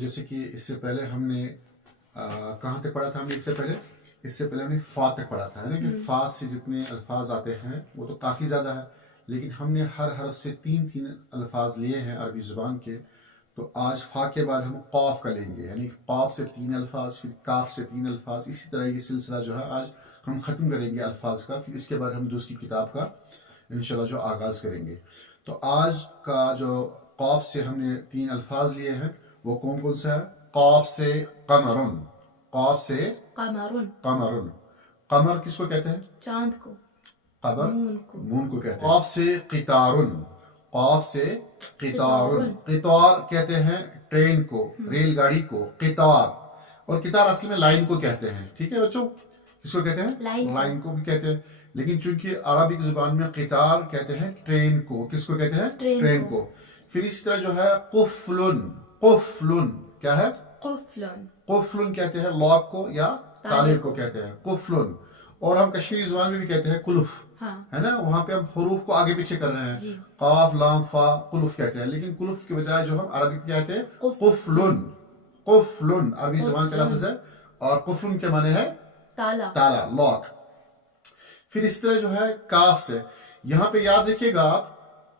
جیسے کہ اس سے پہلے ہم نے کہاں تک پڑھا تھا؟ ہم نے اس سے پہلے ہم نے فا تک پڑھا تھا، یعنی کہ فا سے جتنے الفاظ آتے ہیں وہ تو کافی زیادہ ہے، لیکن ہم نے ہر حرف سے تین الفاظ لیے ہیں عربی زبان کے. تو آج فا کے بعد ہم قاف کا لیں گے، یعنی قاف سے 3 الفاظ، پھر کاف سے 3 الفاظ. اسی طرح یہ سلسلہ جو ہے آج ہم ختم کریں گے الفاظ کا، پھر اس کے بعد ہم دوسری کتاب کا انشاءاللہ جو آغاز کریں گے. تو آج کا جو قاف سے ہم نے 3 الفاظ لیے ہیں وہ کون کون سا ہے؟ قاف سے قمرن. قاف سے قمرن. قمر کس کو کہتے ہیں؟ چاند کو. قمر مون کو کہتے ہیں. قاف سے قطارن. قاف سے قطارن. قطار کہتے ہیں ٹرین کو، ریل گاڑی کو قطار. اور قطار اصل میں لائن کو کہتے ہیں. ٹھیک ہے بچوں، کس کو کہتے ہیں؟ لائن کو بھی کہتے ہیں، لیکن چونکہ عربک زبان میں قطار کہتے ہیں ٹرین کو. کس کو کہتے ہیں؟ ٹرین کو. پھر اس طرح جو ہے قفلن. قفلن کیا ہے؟ قفلن کہتے ہیں لاک کو یا تالے کو کہتے ہیں قفلن. اور ہم کشمیری زبان میں بھی کہتے ہیں قلف، ہے نا؟ وہاں پہ ہم حروف کو آگے پیچھے کر رہے ہیں، قاف لام فا قلف کہتے ہیں، لیکن قلف کے بجائے جو ہم عربی میں کہتے ہیں قفلن. قفلن عربی زبان کا لفظ ہے، اور قفلن کے معنی ہے تالا، لاک. پھر اس طرح جو ہے کاف سے، یہاں پہ یاد رکھیے گا آپ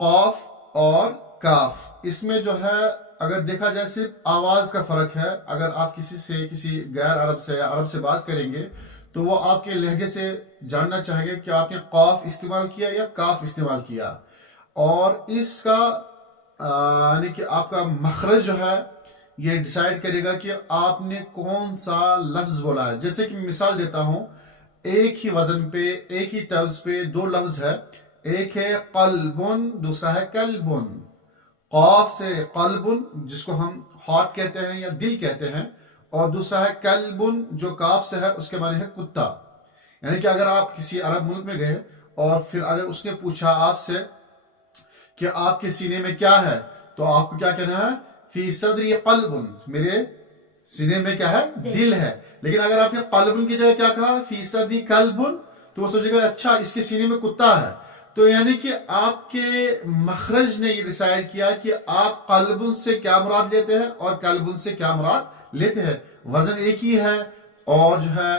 قاف اور کاف، اس میں جو ہے اگر دیکھا جائے صرف آواز کا فرق ہے. اگر آپ کسی غیر عرب سے یا عرب سے بات کریں گے تو وہ آپ کے لہجے سے جاننا چاہیں گے کہ آپ نے قاف استعمال کیا یا کاف استعمال کیا، اور اس کا یعنی کہ آپ کا مخرج جو ہے یہ ڈیسائیڈ کرے گا کہ آپ نے کون سا لفظ بولا ہے. جیسے کہ مثال دیتا ہوں، ایک ہی وزن پہ ایک ہی طرز پہ 2 لفظ ہے، ایک ہے قلبن، دوسرا ہے کلبن. قاف سے قلبن جس کو ہم ہارٹ کہتے ہیں یا دل کہتے ہیں، اور دوسرا ہے کلبن جو کاف سے ہے، اس کے معنی ہے کتا. یعنی کہ اگر آپ کسی عرب ملک میں گئے اور پھر اگر اس نے پوچھا آپ سے کہ آپ کے سینے میں کیا ہے، تو آپ کو کیا کہنا ہے؟ فی صدری قلبن، میرے سینے میں کیا ہے؟ دل ہے. لیکن اگر آپ نے قلبن کی جگہ کیا کہا؟ فی صدری کلبن، تو وہ سمجھے گا اچھا اس کے سینے میں کتا ہے. تو یعنی کہ آپ کے مخرج نے یہ ڈیسائیڈ کیا کہ آپ قلبن سے کیا مراد لیتے ہیں اور کلبن سے کیا مراد لیتے ہیں. وزن ایک ہی ہے اور جو ہے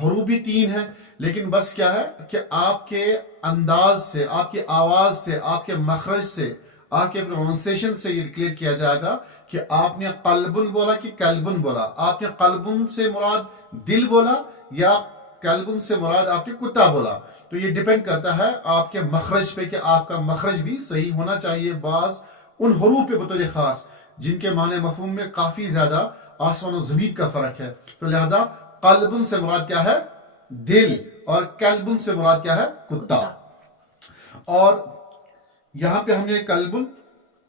حروف بھی 3 ہیں، لیکن بس کیا ہے کہ آپ کے انداز سے، آپ کی آواز سے، آپ کے مخرج سے، آپ کے پروننسیشن سے یہ کلیئر کیا جائے گا کہ آپ نے قلبن بولا کہ کلبن بولا، آپ نے قلبن سے مراد دل بولا یا کلبن سے مراد آپ نے کتا بولا. تو یہ ڈیپینڈ کرتا ہے آپ کے مخرج پہ کہ آپ کا مخرج بھی صحیح ہونا چاہیے. بعض ان حروف پہ بطور خاص جن کے معنی مفہوم میں کافی زیادہ آسمان و زمین کا فرق ہے، تو لہٰذا قلبن سے مراد کیا ہے؟ دل، اور کلبن سے مراد کیا ہے؟ کتا. اور یہاں پہ ہم نے کلبن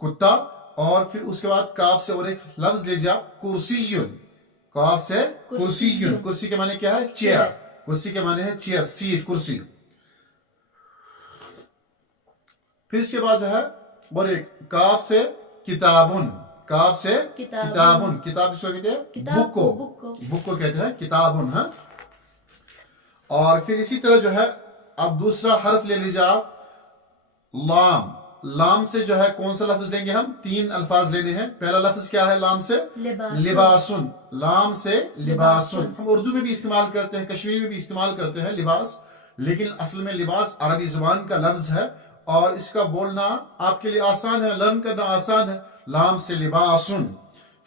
کتا، اور پھر اس کے بعد کاف سے اور ایک لفظ لے جا کرسیون. کاف سے کرسیون. کرسی کے معنی کیا ہے؟ چیئر. کرسی کے معنی ہے چیئر، سیٹ، کرسی. پھر اس کے بعد جو ہے اور ایک کاف سے کتابن. کاف سے کتابن. کتاب کس کو کہتے ہیں؟ بک کو. بک کو کہتے ہیں کتابن. ہاں. اور پھر اسی طرح جو ہے اب دوسرا حرف لے لیجیے آپ لام. لام سے جو ہے کون سا لفظ لیں گے ہم؟ 3 الفاظ لینے ہیں. پہلا لفظ کیا ہے لام سے؟ لباسن. لام سے لباسن. ہم اردو میں بھی استعمال کرتے ہیں، کشمیری میں بھی استعمال کرتے ہیں لباس، لیکن اصل میں لباس عربی زبان کا لفظ ہے اور اس کا بولنا آپ کے لیے آسان ہے، لرن کرنا آسان ہے. لام سے لباسن.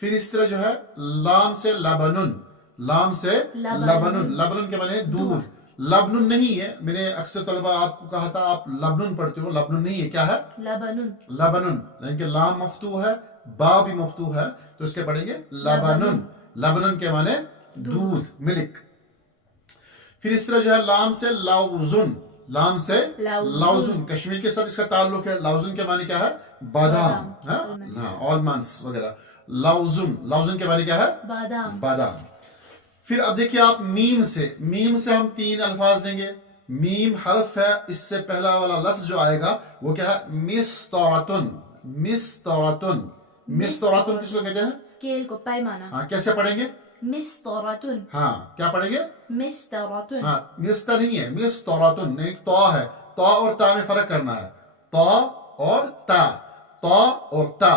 پھر اس طرح جو ہے لام سے لبنن. لام سے لبنن. لبنن کے معنی دودھ. لبنن نہیں ہے، میں نے اکثر طلبہ آپ کو کہا تھا آپ لبنن پڑھتے ہو، لبنن نہیں ہے. کیا ہے؟ لبنن. لبنن یعنی کہ لام مفتوح ہے، با بھی مفتوح ہے، تو اس کے پڑھیں گے لبنن. لبنن کے معنی دودھ، ملک. پھر اس طرح جو ہے لام سے لوزن. لام سے لوزن. کشمیر کے ساتھ اس کا تعلق ہے. لوزن کے معنی کیا ہے؟ بادام، آلمنڈس وغیرہ. لوزن. لوزن کے معنی کیا ہے؟ بادام. پھر اب دیکھیے آپ میم سے. میم سے ہم 3 الفاظ لیں گے. میم حرف ہے، اس سے پہلا والا لفظ جو آئے گا وہ کیا ہے؟ مستورتن. مستورتن. مستورتن کس کو کہتے ہیں؟ اسکیل کو، پیمانہ. ہاں، کیسے پڑھیں گے؟ مستورتن. ہاں، کیا پڑھیں گے؟ مستورتن. ہاں، مستا نہیں ہے، مستورتن نہیں، تا ہے. تا اور تا میں فرق کرنا ہے. تا اور تا. تا اور تا.